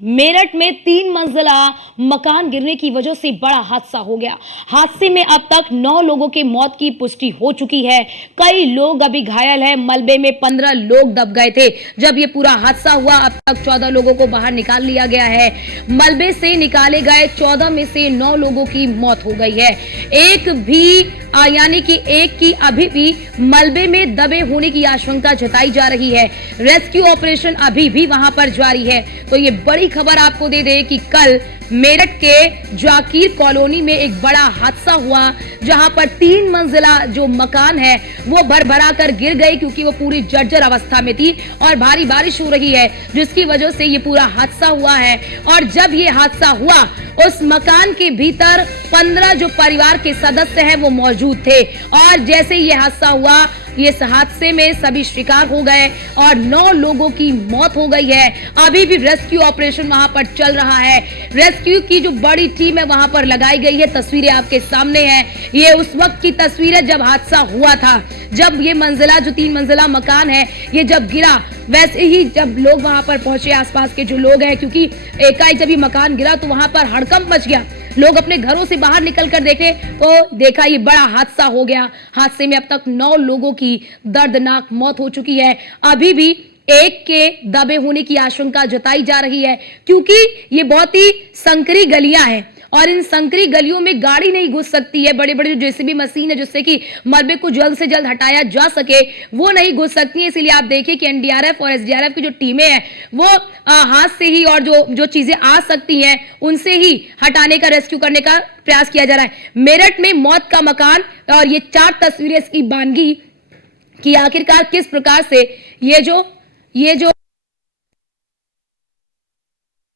मेरठ में 3 मंजिला मकान गिरने की वजह से बड़ा हादसा हो गया। हादसे में अब तक 9 लोगों की मौत की पुष्टि हो चुकी है। कई लोग अभी घायल हैं। मलबे में 15 लोग दब गए थे जब ये पूरा हादसा हुआ। अब तक 14 लोगों को बाहर निकाल लिया गया है। मलबे से निकाले गए 14 में से 9 लोगों की मौत हो गई है। यानी कि एक की अभी भी मलबे में दबे होने की आशंका जताई जा रही है। रेस्क्यू ऑपरेशन अभी भी वहां पर जारी है। तो ये बड़ी खबर आपको दे दें कि कल मेरठ के जाकिर कॉलोनी में एक बड़ा हादसा हुआ, जहां पर 3 मंजिला जो मकान है वो भरभरा कर गिर गई, क्योंकि वो पूरी जर्जर अवस्था में थी और भारी बारिश हो रही है, जिसकी वजह से ये पूरा हादसा हुआ है। और जब ये हादसा हुआ, उस मकान के भीतर 15 जो परिवार के सदस्य हैं वो मौजूद थे, और जैसे ये हादसा हुआ, इस हादसे में सभी शिकार हो गए और 9 लोगों की मौत हो गई है। अभी भी रेस्क्यू ऑपरेशन वहां पर चल रहा है। रेस्क्यू की जो बड़ी टीम है वहां पर लगाई गई है। तस्वीरें आपके सामने हैं। ये उस वक्त की तस्वीर है जब हादसा हुआ था, जब ये मंजिला जो 3 मंजिला मकान है ये जब गिरा। वैसे ही जब लोग वहां पर पहुंचे, आसपास के जो लोग हैं, क्योंकि एकाएक जब ये मकान गिरा तो वहां पर हड़कंप मच गया। लोग अपने घरों से बाहर निकल कर देखे तो देखा ये बड़ा हादसा हो गया। हादसे में अब तक 9 लोगों की दर्दनाक मौत हो चुकी है। अभी भी एक के दबे होने की आशंका जताई जा रही है, क्योंकि ये बहुत ही संकरी गलियां हैं और इन संकरी गलियों में गाड़ी नहीं घुस सकती है। बड़े बड़े जो जेसीबी मशीन है जिससे कि मलबे को जल्द से जल्द हटाया जा सके, वो नहीं घुस सकती है। इसीलिए आप देखिए कि एनडीआरएफ और एसडीआरएफ की जो टीमें हैं वो हाथ से ही और जो चीजें आ सकती हैं उनसे ही हटाने का, रेस्क्यू करने का प्रयास किया जा रहा है। मेरठ में मौत का मकान और ये 4 तस्वीरें इसकी बानगी कि आखिरकार किस प्रकार से ये जो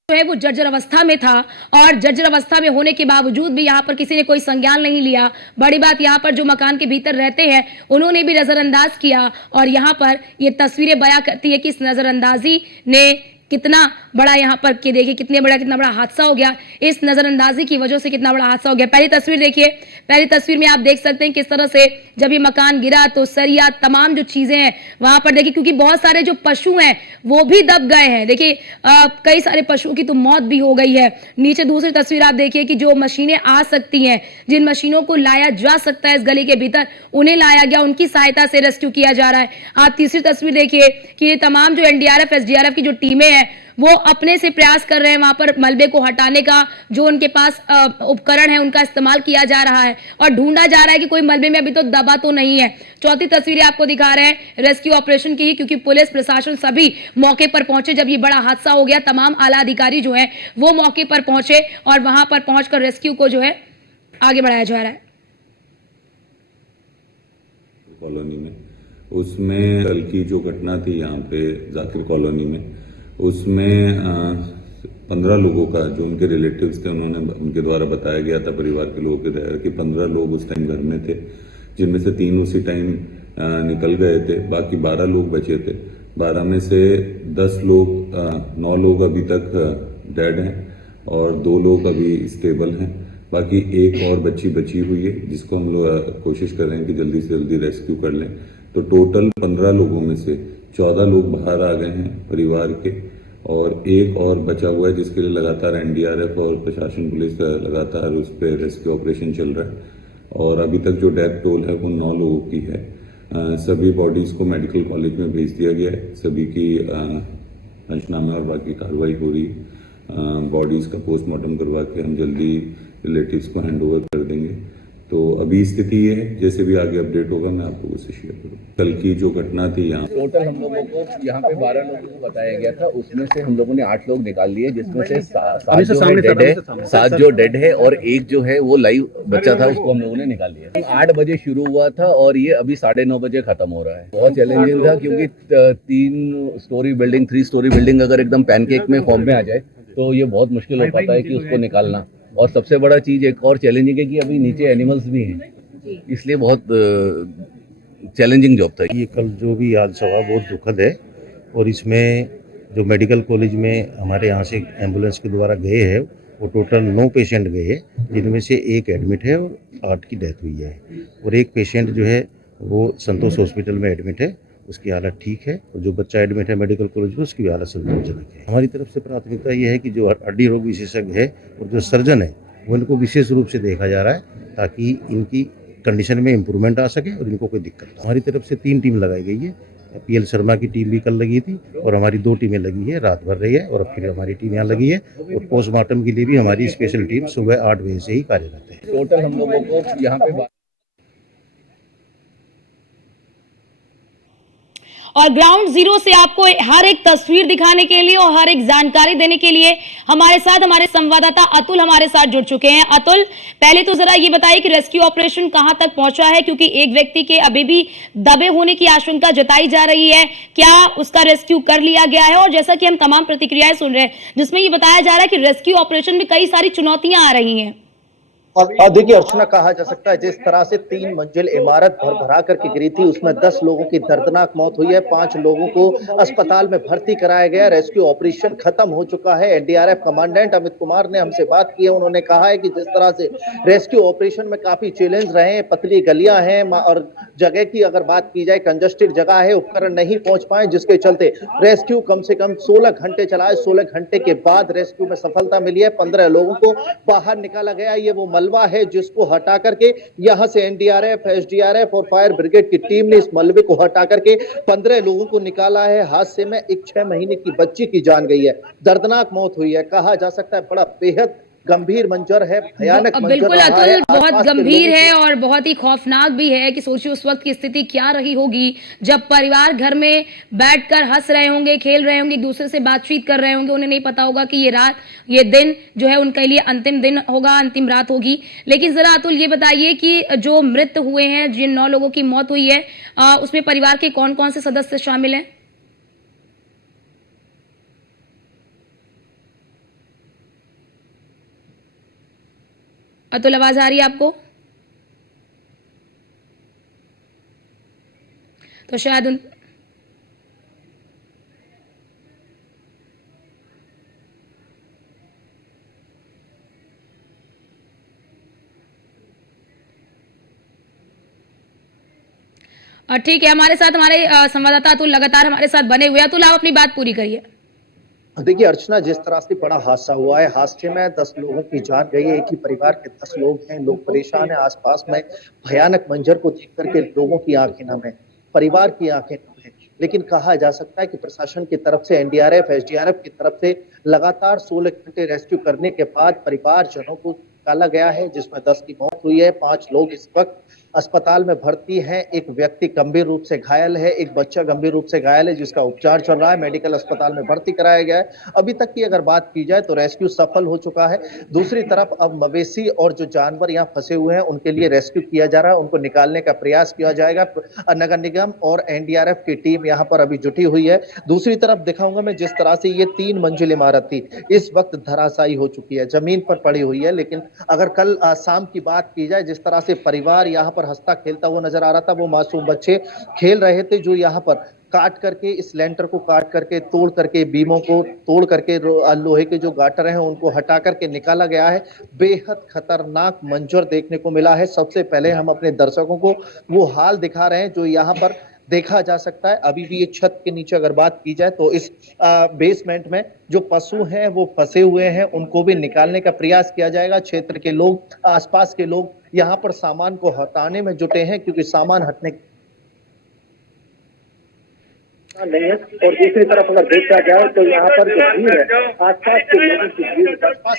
है वो जर्जर अवस्था में था, और जर्जर अवस्था में होने के बावजूद भी यहाँ पर किसी ने कोई संज्ञान नहीं लिया। बड़ी बात यहाँ पर जो मकान के भीतर रहते हैं उन्होंने भी नजरअंदाज किया, और यहाँ पर ये तस्वीरें बयां करती है कि इस नजरअंदाजी ने कितना बड़ा यहाँ पर कि देखिए कितना बड़ा हादसा हो गया। इस नजरअंदाजी की वजह से कितना बड़ा हादसा हो गया। पहली तस्वीर देखिए। पहली तस्वीर में आप देख सकते हैं किस तरह से जब ये मकान गिरा तो सरिया तमाम जो चीजें हैं वहां पर देखिए, क्योंकि बहुत सारे जो पशु हैं वो भी दब गए हैं। देखिए कई सारे पशुओं की तो मौत भी हो गई है। नीचे दूसरी तस्वीर आप देखिए कि जो मशीनें आ सकती हैं, जिन मशीनों को लाया जा सकता है इस गली के भीतर, उन्हें लाया गया, उनकी सहायता से रेस्क्यू किया जा रहा है। आप तीसरी तस्वीर देखिए कि ये तमाम जो एनडीआरएफ एसडीआरएफ की जो टीमें हैं वो अपने से प्रयास कर रहे हैं वहां पर मलबे को हटाने का। जो उनके पास उपकरण है उनका इस्तेमाल किया जा रहा है और ढूंढा जा रहा है कि कोई मलबे में अभी तो दबा तो नहीं है। चौथी तस्वीरें आपको दिखा रहे हैं रेस्क्यू ऑपरेशन की, क्योंकि पुलिस प्रशासन सभी मौके पर पहुंचे। जब ये बड़ा हादसा हो गया तमाम आला अधिकारी जो है वो मौके पर पहुंचे और वहां पर पहुंचकर रेस्क्यू को जो है आगे बढ़ाया जा रहा है। कॉलोनी में उसमें कल की जो घटना थी यहाँ पे जाकिर कॉलोनी में, उसमें 15 लोगों का जो उनके रिलेटिव्स थे उनके द्वारा बताया गया था, परिवार के लोगों के द्वारा, कि 15 लोग उस टाइम घर में थे, जिनमें से 3 उसी टाइम निकल गए थे। बाकी 12 लोग बचे थे। 12 में से 9 लोग अभी तक डेड हैं और 2 लोग अभी स्टेबल हैं। बाकी एक और बच्ची बची हुई है जिसको हम लोग कोशिश कर रहे हैं कि जल्दी से जल्दी रेस्क्यू कर लें। तो टोटल 15 लोगों में से 14 लोग बाहर आ गए हैं परिवार के, और एक और बचा हुआ है जिसके लिए लगातार एनडीआरएफ और प्रशासन पुलिस लगातार उस पर रेस्क्यू ऑपरेशन चल रहा है। और अभी तक जो डेथ टोल है वो 9 लोगों की है। सभी बॉडीज़ को मेडिकल कॉलेज में भेज दिया गया है। सभी की पंचनामा और बाकी कार्रवाई हो रही है। बॉडीज़ का पोस्टमार्टम करवा के हम जल्दी रिलेटिव्स को हैंड ओवर कर देंगे। तो अभी स्थिति ये है, जैसे भी आगे अपडेट होगा मैं आपको उससे शेयर करूँगा। कल की जो घटना थी यहाँ टोटल हम लोगों को यहाँ पे 12 लोगों को बताया गया था, उसमें से हम लोगों ने 8 लोग निकाल लिए, जिसमें से 7 जो डेड है और एक जो है वो लाइव बच्चा था, उसको हम लोगों ने निकाल लिया। 8 बजे शुरू हुआ था और ये अभी 9:30 बजे खत्म हो रहा है। बहुत चैलेंजिंग था क्योंकि 3 स्टोरी बिल्डिंग अगर एकदम पैनकेक में फॉर्म में आ जाए तो ये बहुत मुश्किल हो पाता है कि उसको निकालना। और सबसे बड़ा चीज एक और चैलेंजिंग है कि अभी नीचे एनिमल्स भी हैं, इसलिए बहुत चैलेंजिंग जॉब था। ये कल जो भी हादसा हुआ बहुत दुखद है, और इसमें जो मेडिकल कॉलेज में हमारे यहाँ से एम्बुलेंस के द्वारा गए हैं वो टोटल 9 पेशेंट गए हैं, जिनमें से 1 एडमिट है और 8 की डेथ हुई है। और एक पेशेंट जो है वो संतोष हॉस्पिटल में एडमिट है, उसकी हालत ठीक है, और जो बच्चा एडमिट है मेडिकल कॉलेज में उसकी भी हालत संतोषजनक है। हमारी तरफ से प्राथमिकता ये है कि जो हड्डी रोग विशेषज्ञ है और जो सर्जन है वो इनको विशेष रूप से देखा जा रहा है ताकि इनकी कंडीशन में इम्प्रूवमेंट आ सके और इनको कोई दिक्कत ना। हमारी तरफ से 3 टीम लगाई गई है। PL शर्मा की टीम भी कल लगी थी और हमारी 2 टीमें लगी है, रात भर रही है, और अब फिर हमारी टीम यहाँ लगी है, और पोस्टमार्टम के लिए भी हमारी स्पेशल टीम सुबह 8 बजे से ही कार्यरत है। टोटल हम लोगों को यहाँ पे और ग्राउंड जीरो से आपको हर एक तस्वीर दिखाने के लिए और हर एक जानकारी देने के लिए हमारे साथ हमारे संवाददाता अतुल हमारे साथ जुड़ चुके हैं। अतुल, पहले तो जरा ये बताइए कि रेस्क्यू ऑपरेशन कहां तक पहुंचा है, क्योंकि एक व्यक्ति के अभी भी दबे होने की आशंका जताई जा रही है। क्या उसका रेस्क्यू कर लिया गया है? और जैसा कि हम तमाम प्रतिक्रियाएं सुन रहे हैं जिसमें ये बताया जा रहा है कि रेस्क्यू ऑपरेशन में कई सारी चुनौतियां आ रही हैं। और देखिए अर्चना, कहा जा सकता है जिस तरह से 3 मंजिल इमारत भरा करके गिरी थी उसमें 10 लोगों की दर्दनाक मौत हुई है, 5 लोगों को अस्पताल में भर्ती कराया गया। रेस्क्यू ऑपरेशन खत्म हो चुका है। एनडीआरएफ कमांडेंट अमित कुमार ने हमसे बात की है। उन्होंने कहा है कि जिस तरह से रेस्क्यू ऑपरेशन में काफी चैलेंज रहे हैं, पतली गलियां हैं और जगह की अगर बात की जाए कंजस्टेड जगह है, उपकरण नहीं पहुंच पाए, जिसके चलते रेस्क्यू कम से कम 16 घंटे चला है। 16 घंटे के बाद रेस्क्यू में सफलता मिली है। 15 लोगों को बाहर निकाला गया। ये वो मलबा है जिसको हटा करके यहां से एनडीआरएफ, एसडीआरएफ और फायर ब्रिगेड की टीम ने इस मलबे को हटा करके 15 लोगों को निकाला है। हादसे में एक 6 महीने की बच्ची की जान गई है, दर्दनाक मौत हुई है। कहा जा सकता है बड़ा बेहद गंभीर मंजर है, भयानक मंजर बिल्कुल रहा अतुल, है। बहुत आसपास के गंभीर लोगों है और बहुत ही खौफनाक भी है कि सोचिए उस वक्त की स्थिति क्या रही होगी जब परिवार घर में बैठकर हंस रहे होंगे, खेल रहे होंगे, एक दूसरे से बातचीत कर रहे होंगे। उन्हें नहीं पता होगा कि ये रात, ये दिन जो है उनके लिए अंतिम दिन होगा, अंतिम रात होगी। लेकिन जरा अतुल ये बताइए कि जो मृत हुए हैं, जिन 9 लोगों की मौत हुई है, उसमें परिवार के कौन कौन से सदस्य शामिल हैं? अतुल, आवाज आ रही है आपको? तो शायद ठीक है, हमारे साथ हमारे संवाददाता अतुल लगातार हमारे साथ बने हुए हैं। अतुल, आप अपनी बात पूरी करिए। देखिए अर्चना, जिस तरह से बड़ा हादसा हुआ है, हादसे में 10 लोगों की जान गई है। एक ही परिवार के 10 लोग हैं, लोग परेशान हैं। आसपास में भयानक मंजर को देख करके लोगों की आंखें नम है, परिवार की आंखें नम है। लेकिन कहा जा सकता है कि प्रशासन की तरफ से, एनडीआरएफ, एसडीआरएफ की तरफ से लगातार 16 घंटे रेस्क्यू करने के बाद परिवारजनों को निकाला गया है, जिसमें 10 की मौत हुई है। 5 लोग इस वक्त अस्पताल में भर्ती हैं। एक व्यक्ति गंभीर रूप से घायल है, एक बच्चा गंभीर रूप से घायल है जिसका उपचार चल रहा है, मेडिकल अस्पताल में भर्ती कराया गया है। अभी तक की अगर बात की जाए तो रेस्क्यू सफल हो चुका है। दूसरी तरफ अब मवेशी और जो जानवर यहाँ फंसे हुए हैं उनके लिए रेस्क्यू किया जा रहा है, उनको निकालने का प्रयास किया जाएगा। नगर निगम और एनडीआरएफ की टीम यहाँ पर अभी जुटी हुई है। दूसरी तरफ दिखाऊंगा मैं जिस तरह से ये 3 मंजिल इमारत थी, इस वक्त धराशायी हो चुकी है, जमीन पर पड़ी हुई है। लेकिन अगर कल शाम की बात की जाए, जिस तरह से परिवार यहाँ पर हंसता खेलता हुआ नजर आ रहा था, वो मासूम बच्चे खेल रहे थे जो यहाँ पर काट करके, इस लेंटर को काट करके, तोड़ करके, बीमों को तोड़ करके, लोहे के जो गाटर हैं उनको हटा करके निकाला गया है। बेहद खतरनाक मंजर देखने को मिला है। सबसे पहले हम अपने दर्शकों को वो हाल दिखा रहे हैं जो यहाँ पर देखा जा सकता है। अभी भी ये छत के नीचे अगर बात की जाए तो इस बेसमेंट में जो पशु हैं वो फंसे हुए हैं, उनको भी निकालने का प्रयास किया जाएगा। क्षेत्र के लोग, आसपास के लोग यहाँ पर सामान को हटाने में जुटे हैं, क्योंकि सामान हटने नहीं है। और दूसरी तरफ अगर देखा जाए तो यहाँ पर जो भीड़ है, आसपास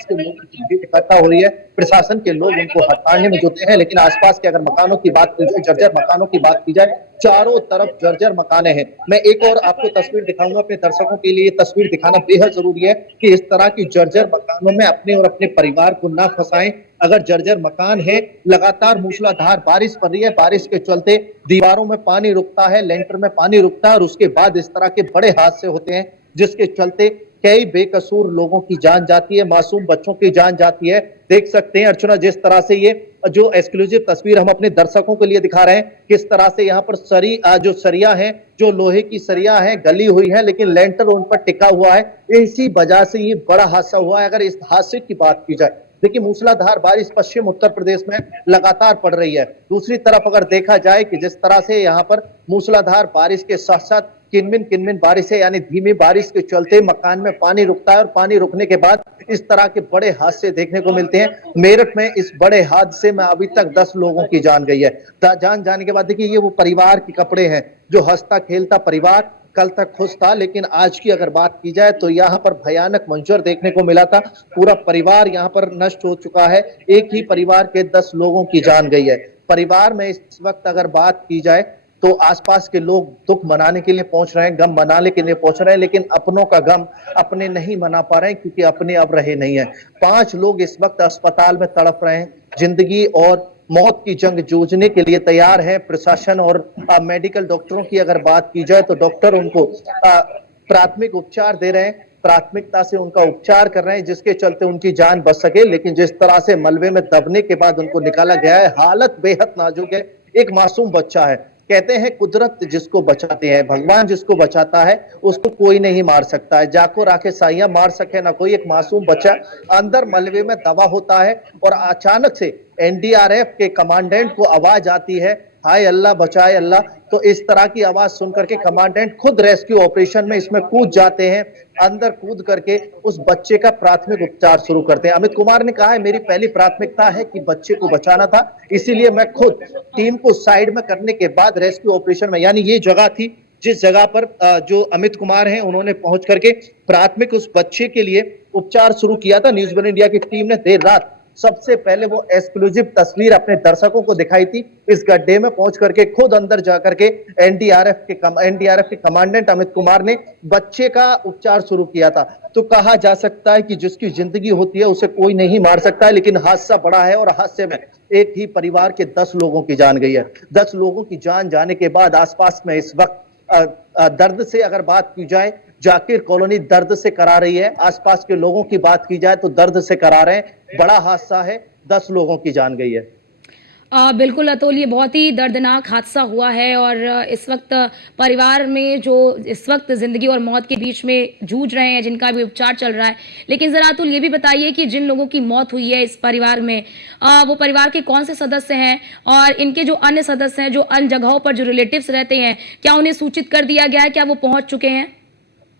के लोगों की भीड़ इकट्ठा हो रही है। प्रशासन के लोग उनको हटाने में जुटे हैं। लेकिन आसपास के अगर मकानों की बात की जाए, जर्जर मकानों की बात की जाए, चारों तरफ जर्जर मकाने हैं। मैं एक और आपको तस्वीर दिखाऊंगा अपने दर्शकों के लिए। तस्वीर दिखाना बेहद जरूरी है कि इस तरह की जर्जर मकानों में अपने और अपने परिवार को ना फंसाएं। अगर जर्जर मकान है, लगातार मूसलाधार बारिश पड़ रही है, बारिश के चलते दीवारों में पानी रुकता है, लेंटर में पानी रुकता है और उसके बाद इस तरह के बड़े हादसे होते हैं, जिसके चलते कई बेकसूर लोगों की जान जाती है, मासूम बच्चों की जान जाती है। देख सकते हैं अर्चना, जिस तरह से ये जो एक्सक्लूसिव तस्वीर हम अपने दर्शकों के लिए दिखा रहे हैं, किस तरह से यहाँ पर जो सरिया है, जो लोहे की सरिया है, गली हुई है, लेकिन लेंटर उन पर टिका हुआ है। इसी वजह से ये बड़ा हादसा हुआ है। अगर इस हादसे की बात की जाए देखिए मूसलाधार बारिश पश्चिम उत्तर प्रदेश में लगातार पड़ रही है। दूसरी तरफ अगर देखा जाए कि जिस तरह से यहाँ पर मूसलाधार बारिश के साथ साथ किनमिन किनमिन बारिश है, यानी धीमी बारिश के चलते मकान में पानी रुकता है और पानी रुकने के बाद इस तरह के बड़े हादसे देखने को मिलते हैं। मेरठ में इस बड़े हादसे में अभी तक 10 लोगों की जान गई है। जान जाने के बाद देखिए ये वो परिवार के कपड़े हैं जो हंसता खेलता परिवार कल तक खुश था, लेकिन आज की अगर बात की जाए तो यहाँ पर भयानक मंजर देखने को मिला था। पूरा परिवार यहाँ पर नष्ट हो चुका है। एक ही परिवार के 10 लोगों की जान गई है। परिवार में इस वक्त अगर बात की जाए तो आसपास के लोग दुख मनाने के लिए पहुंच रहे हैं, गम मनाने के लिए पहुंच रहे हैं, लेकिन अपनों का गम अपने नहीं मना पा रहे हैं क्योंकि अपने अब रहे नहीं है। 5 लोग इस वक्त अस्पताल में तड़प रहे हैं। जिंदगी और मौत की जंग जूझने के लिए तैयार है प्रशासन और मेडिकल डॉक्टरों की अगर बात की जाए तो डॉक्टर उनको प्राथमिक उपचार दे रहे हैं, प्राथमिकता से उनका उपचार कर रहे हैं जिसके चलते उनकी जान बच सके। लेकिन जिस तरह से मलबे में दबने के बाद उनको निकाला गया है, हालत बेहद नाजुक है। एक मासूम बच्चा है। कहते हैं कुदरत जिसको बचाते हैं, भगवान जिसको बचाता है उसको कोई नहीं मार सकता है। जाको राखे साइया मार सके ना कोई। एक मासूम बच्चा अंदर मलबे में दबा होता है और अचानक से एनडीआरएफ के कमांडेंट को आवाज आती है, हाय अल्लाह बचाए अल्लाह। तो इस तरह की आवाज सुनकर के कमांडेंट खुद रेस्क्यू ऑपरेशन में इसमें कूद जाते हैं। अंदर कूद करके उस बच्चे का प्राथमिक उपचार शुरू करते हैं। अमित कुमार ने कहा है मेरी पहली प्राथमिकता है कि बच्चे को बचाना था, इसीलिए मैं खुद टीम को साइड में करने के बाद रेस्क्यू ऑपरेशन में, यानी ये जगह थी जिस जगह पर जो अमित कुमार हैं उन्होंने पहुंच करके प्राथमिक उस बच्चे के लिए उपचार शुरू किया था। न्यूज़ वन इंडिया की टीम ने देर रात सबसे पहले वो एक्सक्लूसिव तस्वीर अपने दर्शकों को दिखाई थी। इस गड्ढे में पहुंच करके खुद अंदर जाकर के एनडीआरएफ के कमांडेंट अमित कुमार ने बच्चे का उपचार शुरू किया था। तो कहा जा सकता है कि जिसकी जिंदगी होती है उसे कोई नहीं मार सकता है, लेकिन हादसा बड़ा है और हादसे में एक ही परिवार के 10 लोगों की जान गई है। 10 लोगों की जान जाने के बाद आसपास में इस वक्त दर्द से अगर बात की जाए, जाकिर कॉलोनी दर्द से करा रही है। आसपास के लोगों की बात की जाए तो दर्द से करा रहे हैं। बड़ा हादसा है, 10 लोगों की जान गई है। बिल्कुल अतुल, ये बहुत ही दर्दनाक हादसा हुआ है और इस वक्त परिवार में जो इस वक्त ज़िंदगी और मौत के बीच में जूझ रहे हैं, जिनका भी उपचार चल रहा है। लेकिन ज़रा अतुल ये भी बताइए कि जिन लोगों की मौत हुई है इस परिवार में, वो परिवार के कौन से सदस्य हैं और इनके जो अन्य सदस्य हैं जो अन्य जगहों पर जो रिलेटिव्स रहते हैं, क्या उन्हें सूचित कर दिया गया है? क्या वो पहुँच चुके हैं?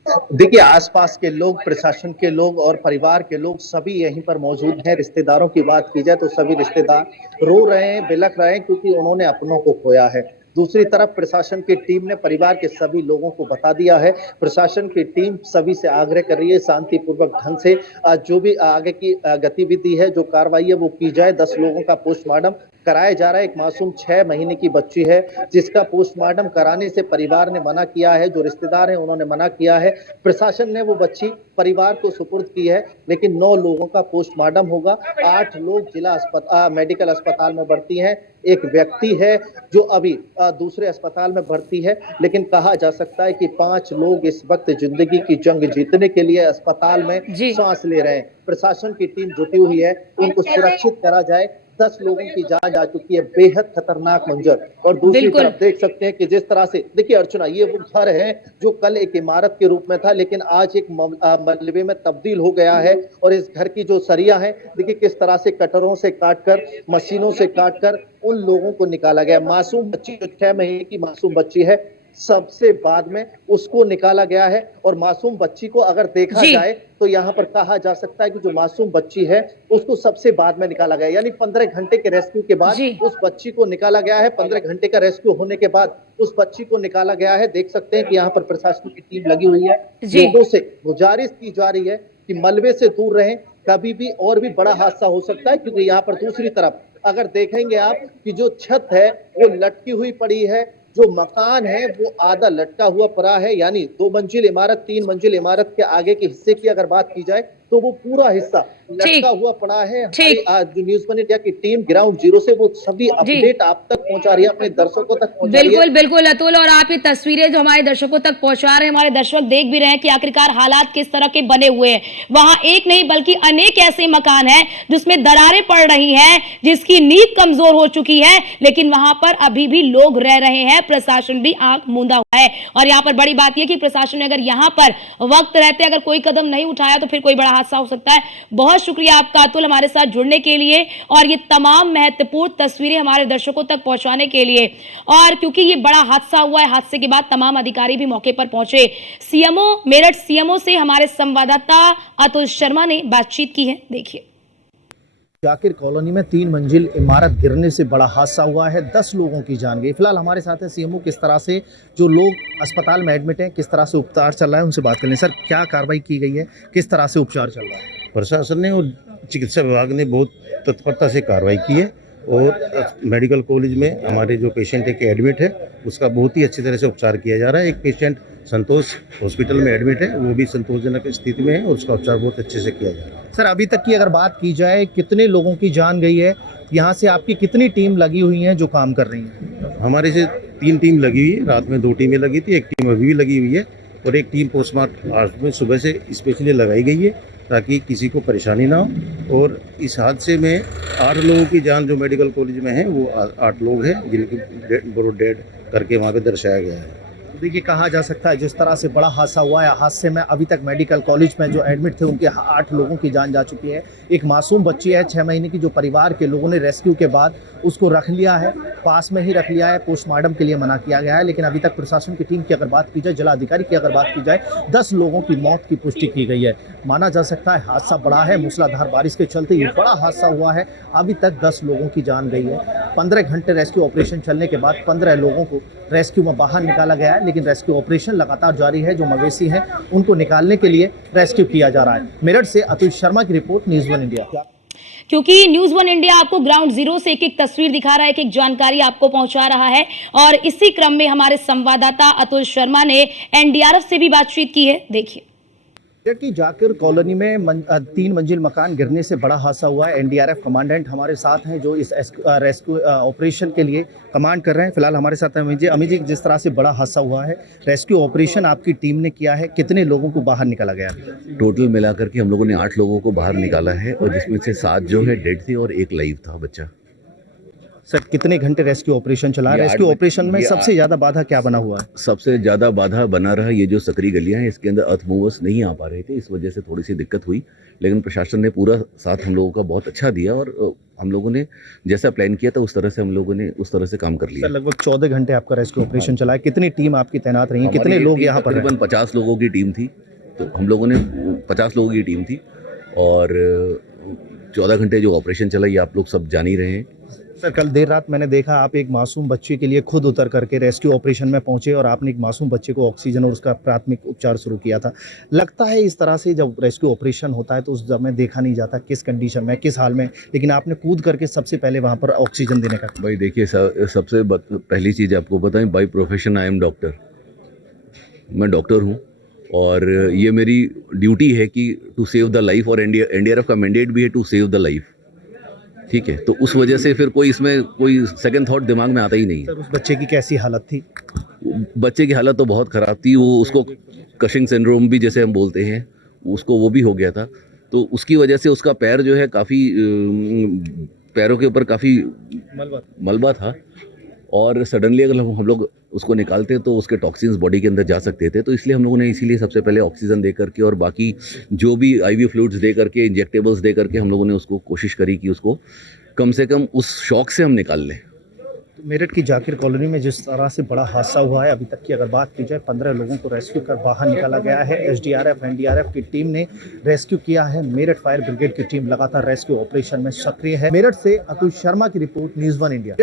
देखिए आसपास के लोग, प्रशासन के लोग और परिवार के लोग सभी यहीं पर मौजूद हैं। रिश्तेदारों की बात की जाए तो सभी रिश्तेदार रो रहे हैं, बिलख रहे हैं क्योंकि उन्होंने अपनों को खोया है। दूसरी तरफ प्रशासन की टीम ने परिवार के सभी लोगों को बता दिया है। प्रशासन की टीम सभी से आग्रह कर रही है शांतिपूर्वक ढंग से जो भी आगे की गतिविधि है, जो कार्रवाई है वो की जाए। 10 लोगों का पोस्टमार्टम कराया जा रहा है। एक मासूम 6 महीने की बच्ची है जिसका पोस्टमार्टम कराने से परिवार ने मना किया है, जो रिश्तेदार हैं उन्होंने मना किया है। प्रशासन ने वो बच्ची परिवार को सुपुर्द की है, लेकिन 9 लोगों का पोस्टमार्टम होगा। 8 लोग जिला मेडिकल अस्पताल में भर्ती हैं। एक व्यक्ति है जो अभी दूसरे अस्पताल में भर्ती है, लेकिन कहा जा सकता है कि 5 लोग इस वक्त जिंदगी की जंग जीतने के लिए अस्पताल में सांस ले रहे हैं। प्रशासन की टीम जुटी हुई है, उनको सुरक्षित करा जाए। 10 लोगों की जान जा चुकी है। बेहद खतरनाक मंजर। और दूसरी तरफ देख सकते हैं कि जिस तरह से, देखिए अर्चना, ये वो घर है जो कल एक इमारत के रूप में था लेकिन आज एक मलबे में तब्दील हो गया है। और इस घर की जो सरिया है, देखिए किस तरह से कटरों से काटकर, मशीनों से काटकर उन लोगों को निकाला गया। मासूम बच्ची जो 6 महीने की मासूम बच्ची है, सबसे बाद में उसको निकाला गया है। और मासूम बच्ची को अगर देखा जाए तो यहाँ पर कहा जा सकता है कि जो मासूम बच्ची है उसको सबसे बाद में निकाला गया, यानी 15 घंटे के रेस्क्यू के बाद उस बच्ची को निकाला गया है। 15 घंटे का रेस्क्यू होने के बाद उस बच्ची को निकाला गया है। देख सकते हैं कि यहाँ पर प्रशासन की टीम लगी हुई है। लोगों से गुजारिश की जा रही है कि मलबे से दूर रहें, कभी भी और भी बड़ा हादसा हो सकता है। क्योंकि यहाँ पर दूसरी तरफ अगर देखेंगे आप कि जो छत है वो लटकी हुई पड़ी है, जो मकान है वो आधा लटका हुआ पड़ा है, यानी 2 मंजिल इमारत, 3 मंजिल इमारत के आगे के हिस्से की अगर बात की जाए तो वो पूरा हिस्सा लटका हुआ पड़ा है। जो न्यूज़ वन इंडिया की टीम ग्राउंड जीरो से वो सभी अपडेट आप तक पहुंचा रही है, अपने दर्शकों तक पहुंचा रही है। बिल्कुल बिल्कुल अतुल, और आप ये तस्वीरें जो हमारे दर्शकों तक पहुंचा रहे हैं, हमारे दर्शक देख भी रहे हैं कि आखिरकार हालात किस तरह के बने हुए हैं। वहां एक नहीं बल्कि अनेक ऐसे मकान हैं जिसमें दरारें पड़ रही हैं, जिसकी नींव कमजोर हो चुकी है, लेकिन वहां पर अभी भी लोग रह रहे हैं। प्रशासन भी आंख मूंदा हुआ है। और यहाँ पर बड़ी बात यह कि प्रशासन ने अगर यहाँ पर वक्त रहते अगर कोई कदम नहीं उठाया तो फिर कोई बड़ा हादसा हो सकता है। बहुत शुक्रिया आपका अतुल हमारे साथ जुड़ने के लिए और ये तमाम महत्वपूर्ण तस्वीरें हमारे दर्शकों तक पहुंचाने के लिए। और क्योंकि ये बड़ा हादसा हुआ है, हादसे के बाद तमाम अधिकारी भी मौके पर पहुंचे। सीएमओ मेरठ सीएमओ से हमारे संवाददाता अतुल शर्मा ने बातचीत की है, देखिए। जाकिर कॉलोनी में 3 मंजिल इमारत गिरने से बड़ा हादसा हुआ है, 10 लोगों की जान गई। फिलहाल हमारे साथ है सीएमओ, किस तरह से जो लोग अस्पताल में एडमिट हैं, किस तरह से उपचार चल रहा है, उनसे बात कर लें। सर, क्या कार्रवाई की गई है, किस तरह से उपचार चल रहा है? प्रशासन ने और चिकित्सा विभाग ने बहुत तत्परता से कार्रवाई की है और मेडिकल कॉलेज में हमारे जो पेशेंट है कि एडमिट है उसका बहुत ही अच्छी तरह से उपचार किया जा रहा है। एक पेशेंट संतोष हॉस्पिटल में एडमिट है, वो भी संतोषजनक स्थिति में है और उसका उपचार बहुत अच्छे से किया जा रहा है। सर, अभी तक की अगर बात की जाए, कितने लोगों की जान गई है? यहाँ से आपकी कितनी टीम लगी हुई है जो काम कर रही है? हमारे से 3 टीम लगी हुई है, रात में 2 टीमें लगी थी, एक टीम अभी भी लगी हुई है और एक टीम पोस्टमार्टम आज में सुबह से स्पेशली लगाई गई है ताकि किसी को परेशानी ना हो। और इस हादसे में 8 लोगों की जान जो मेडिकल कॉलेज में है वो 8 लोग हैं जिनकी डेड करके वहाँ पे दर्शाया गया है। देखिए, कहा जा सकता है जिस तरह से बड़ा हादसा हुआ है, हादसे में अभी तक मेडिकल कॉलेज में जो एडमिट थे उनके 8 लोगों की जान जा चुकी है। एक मासूम बच्ची है 6 महीने की, जो परिवार के लोगों ने रेस्क्यू के बाद उसको रख लिया है, पास में ही रख लिया है, पोस्टमार्टम के लिए मना किया गया है। लेकिन अभी तक प्रशासन की टीम की अगर बात की जाए, जिलाधिकारी की अगर बात की जाए, 10 लोगों की मौत की पुष्टि की गई है। माना जा सकता है हादसा बड़ा है, मूसलाधार बारिश के चलते ये बड़ा हादसा हुआ है। अभी तक 10 लोगों की जान गई है। 15 घंटे रेस्क्यू ऑपरेशन चलने के बाद 15 लोगों को रेस्क्यू में बाहर निकाला गया है, लेकिन रेस्क्यू ऑपरेशन लगातार जारी है। जो मवेशी हैं उनको निकालने के लिए रेस्क्यू किया जा रहा है। मेरठ से अतुल शर्मा की रिपोर्ट, न्यूज़ 1 इंडिया। क्योंकि न्यूज़ 1 इंडिया आपको ग्राउंड जीरो से एक एक तस्वीर दिखा रहा है, एक जानकारी आपको पहुंचा रहा है। और इसी क्रम में हमारे संवाददाता अतुल शर्मा ने एनडीआरएफ से भी बातचीत की है, देखिए। मेरठ की जाकिर कॉलोनी में 3 मंजिल मकान गिरने से बड़ा हादसा हुआ है। एनडीआरएफ कमांडेंट हमारे साथ हैं जो इस रेस्क्यू ऑपरेशन के लिए कमांड कर रहे हैं। फिलहाल हमारे साथ हैं अमित जी। जिस तरह से बड़ा हादसा हुआ है, रेस्क्यू ऑपरेशन आपकी टीम ने किया है, कितने लोगों को बाहर निकाला गया? टोटल मिलाकर के हम लोगों ने 8 लोगों को बाहर निकाला है और जिसमें से 7 जो है डेड थे और 1 लाइव था बच्चा। सर, कितने घंटे रेस्क्यू ऑपरेशन चला? रेस्क्यू ऑपरेशन में सबसे ज्यादा बाधा क्या बना हुआ है? सबसे ज़्यादा बाधा बना रहा ये जो सकरी गलियां हैं, इसके अंदर अर्थ मूवर्स नहीं आ पा रहे थे, इस वजह से थोड़ी सी दिक्कत हुई। लेकिन प्रशासन ने पूरा साथ हम लोगों का बहुत अच्छा दिया और हम लोगों ने जैसा प्लान किया था उस तरह से हम लोगों ने उस तरह से काम कर लिया। सर, लगभग 14 घंटे आपका रेस्क्यू ऑपरेशन चला है। कितनी टीम आपकी तैनात रही है, कितने लोग यहाँ पर? तकरीबन 50 लोगों की टीम थी। तो हम लोगों ने 50 लोगों की टीम थी और 14 घंटे जो ऑपरेशन चला ये आप लोग सब जान ही रहे हैं। सर, कल देर रात मैंने देखा आप एक मासूम बच्चे के लिए खुद उतर करके रेस्क्यू ऑपरेशन में पहुंचे और आपने एक मासूम बच्चे को ऑक्सीजन और उसका प्राथमिक उपचार शुरू किया था। लगता है इस तरह से जब रेस्क्यू ऑपरेशन होता है तो उस समय देखा नहीं जाता किस कंडीशन में, किस हाल में, लेकिन आपने कूद करके सबसे पहले वहां पर ऑक्सीजन देने का। भाई देखिए, सबसे पहली चीज़ आपको बताएं, by profession I am doctor. मैं डॉक्टर हूँ और ये मेरी ड्यूटी है कि टू सेव द लाइफ, और एनडीआरएफ का मैंडेट भी है टू सेव द लाइफ। ठीक है, तो उस वजह से फिर कोई इसमें कोई सेकंड थॉट दिमाग में आता ही नहीं है। सर, उस बच्चे की कैसी हालत थी? बच्चे की हालत तो बहुत ख़राब थी। वो उसको कशिंग सिंड्रोम भी जैसे हम बोलते हैं, उसको वो भी हो गया था। तो उसकी वजह से उसका पैर जो है काफ़ी, पैरों के ऊपर काफ़ी मलबा था और सडनली अगर हम लोग उसको निकालते तो उसके टॉक्सिन्स बॉडी के अंदर जा सकते थे। तो इसलिए हम लोगों ने इसीलिए सबसे पहले ऑक्सीजन दे करके और बाकी जो भी आईवी फ्लूइड्स दे करके, इंजेक्टेबल्स दे करके हम लोगों ने उसको कोशिश करी कि उसको कम से कम उस शॉक से हम निकाल लें। तो मेरठ की जाकिर कॉलोनी में जिस तरह से बड़ा हादसा हुआ है, अभी तक की अगर बात की जाए 15 लोगों को रेस्क्यू कर बाहर निकाला गया है। एसडीआरएफ, एनडीआरएफ की टीम ने रेस्क्यू किया है। मेरठ फायर ब्रिगेड की टीम लगातार रेस्क्यू ऑपरेशन में सक्रिय है। मेरठ से अतुल शर्मा की रिपोर्ट, न्यूज़ 1 इंडिया।